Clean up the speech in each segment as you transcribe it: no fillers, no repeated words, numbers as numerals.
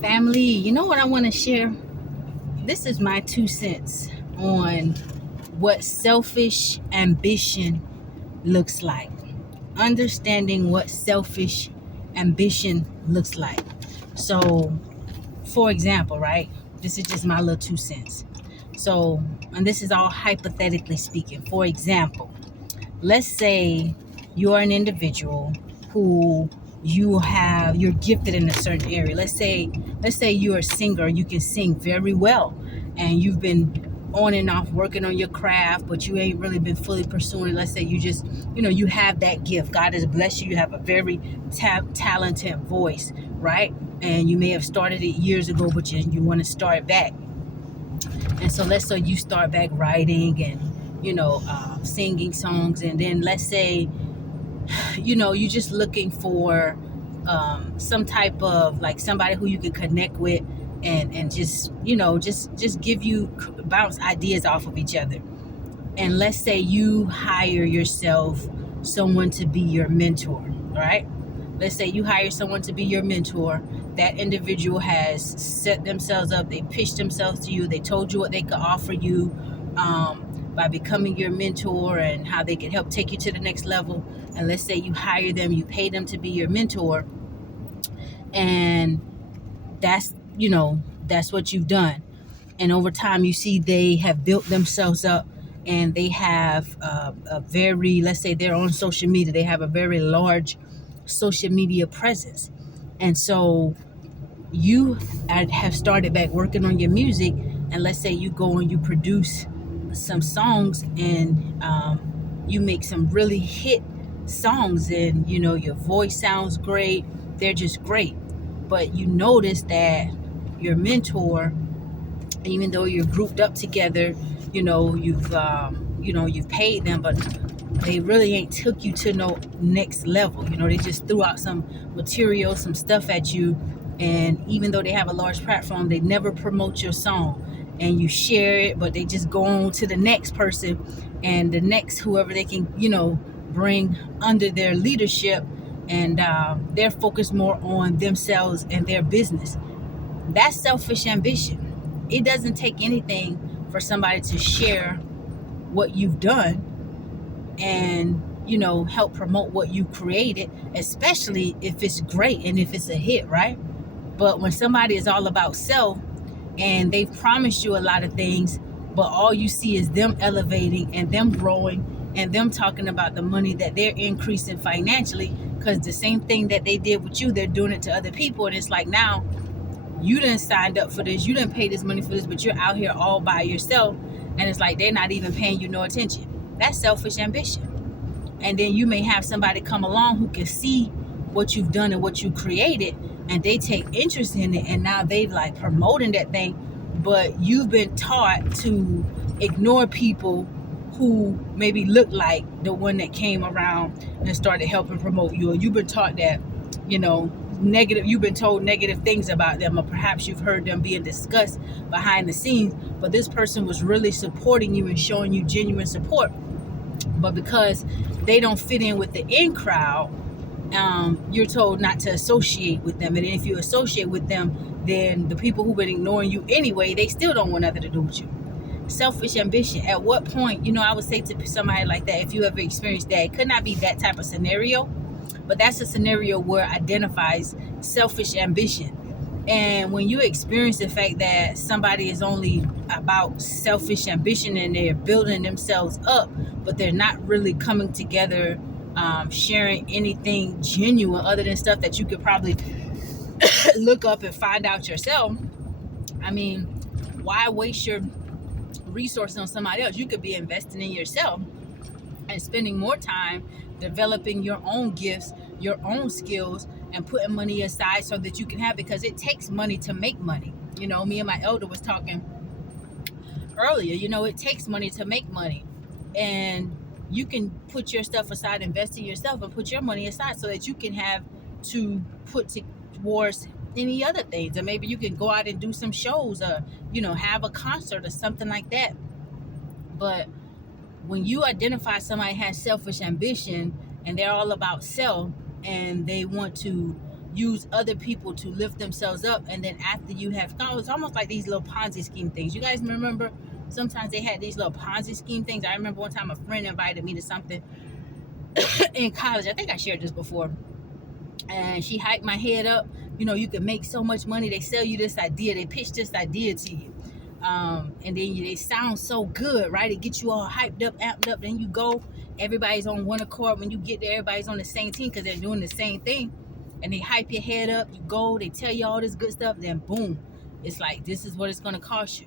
Family, you know what I want to share? This is my 2 cents on what selfish ambition looks like. Understanding what selfish ambition looks like. So, for example, right? This is just my little 2 cents. So, and this is all hypothetically speaking. For example, let's say you're an individual who you're gifted in a certain area. Let's say you're a singer, you can sing very well, and you've been on and off working on your craft, but you ain't really been fully pursuing it. Let's say you just, you have that gift. God has blessed you. You have a very talented voice, right? And you may have started it years ago, but you want to start back. And so let's say you start back writing and singing songs, and then let's say you're just looking for some type of like somebody who you can connect with, and just give you bounce ideas off of each other. And let's say you hire yourself someone to be your mentor. All right, let's say you hire someone to be your mentor. That individual has set themselves up, they pitched themselves to you, they told you what they could offer you, by becoming your mentor and how they can help take you to the next level. And let's say you hire them, you pay them to be your mentor, and that's what you've done. And over time you see they have built themselves up, and they have a very, let's say they're on social media, they have a very large social media presence. And so you have started back working on your music, and let's say you go and you produce some songs, and you make some really hit songs, and your voice sounds great, they're just great. But you notice that your mentor, even though you're grouped up together, you've paid them, but they really ain't took you to no next level. They just threw out some material, some stuff at you, and even though they have a large platform, they never promote your song. And you share it, but they just go on to the next person and the next whoever they can bring under their leadership, and they're focused more on themselves and their business. That's selfish ambition. It doesn't take anything for somebody to share what you've done and help promote what you created, especially if it's great and if it's a hit, right? But when somebody is all about self and they've promised you a lot of things, but all you see is them elevating and them growing and them talking about the money that they're increasing financially, because the same thing that they did with you, they're doing it to other people. And it's like, now you didn't signed up for this, you didn't pay this money for this, but you're out here all by yourself, and it's like they're not even paying you no attention. That's selfish ambition. And then you may have somebody come along who can see what you've done and what you created, and they take interest in it, and now they've like promoting that thing. But you've been taught to ignore people who maybe look like the one that came around and started helping promote you. Or you've been taught that negative, you've been told negative things about them, or perhaps you've heard them being discussed behind the scenes, but this person was really supporting you and showing you genuine support. But because they don't fit in with the in crowd, you're told not to associate with them. And if you associate with them, then the people who've been ignoring you anyway, they still don't want nothing to do with you. Selfish ambition. At what point, I would say to somebody like that, if you ever experienced that, it could not be that type of scenario, but that's a scenario where identifies selfish ambition. And when you experience the fact that somebody is only about selfish ambition and they're building themselves up, but they're not really coming together, sharing anything genuine other than stuff that you could probably look up and find out yourself. I mean, why waste your resources on somebody else? You could be investing in yourself and spending more time developing your own gifts, your own skills, and putting money aside so that you can have, because it takes money to make money. Me and my elder was talking earlier, it takes money to make money. And you can put your stuff aside, invest in yourself, and put your money aside so that you can have to put towards any other things. Or maybe you can go out and do some shows, or have a concert or something like that. But when you identify somebody has selfish ambition and they're all about self, and they want to use other people to lift themselves up, and then after you have gone, it's almost like these little Ponzi scheme things. You guys remember sometimes they had these little Ponzi scheme things? I remember one time a friend invited me to something in college. I think I shared this before. And she hyped my head up. You know, you can make so much money. They sell you this idea. They pitch this idea to you. And then they sound so good, right? It gets you all hyped up, amped up. Then you go, everybody's on one accord. When you get there, everybody's on the same team because they're doing the same thing. And they hype your head up. You go, they tell you all this good stuff. Then boom, it's like, this is what it's going to cost you.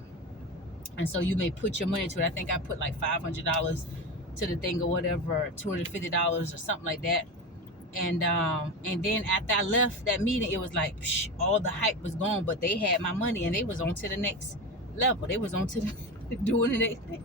And so you may put your money into it. I think I put like $500 to the thing or whatever, $250 or something like that. And then after I left that meeting, it was like all the hype was gone, but they had my money and they was on to the next level. They was on to doing the next thing,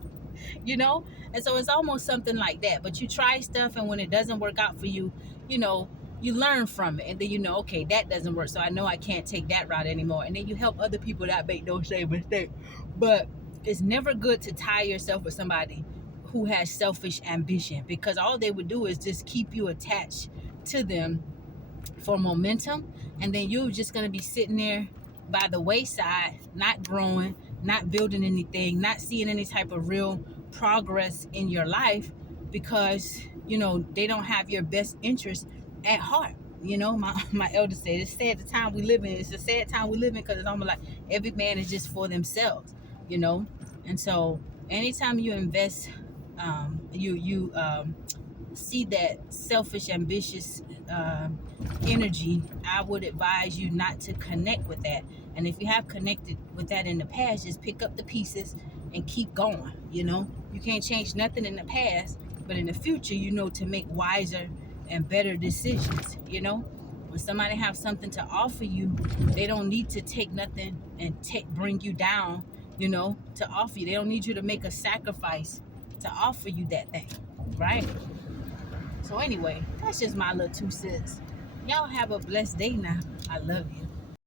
you know. And so it's almost something like that. But you try stuff, and when it doesn't work out for you, you know, you learn from it, and then you know, okay, that doesn't work, so I know I can't take that route anymore. And then you help other people that make those same mistakes. But it's never good to tie yourself with somebody who has selfish ambition, because all they would do is just keep you attached to them for momentum, and then you're just going to be sitting there by the wayside, not growing, not building anything, not seeing any type of real progress in your life, because you know they don't have your best interest at heart. You know, my elder said, it's sad the time we live in. It's a sad time we live in, because it's almost like every man is just for themselves, you know. And so anytime you invest, you see that selfish, ambitious energy, I would advise you not to connect with that. And if you have connected with that in the past, just pick up the pieces and keep going. You know, you can't change nothing in the past, but in the future, you know, to make wiser and better decisions. You know, when somebody have something to offer you, they don't need to take nothing and bring you down, you know, to offer you. They don't need you to make a sacrifice to offer you that thing, right? So anyway, that's just my little 2 cents. Y'all have a blessed day now. I love you.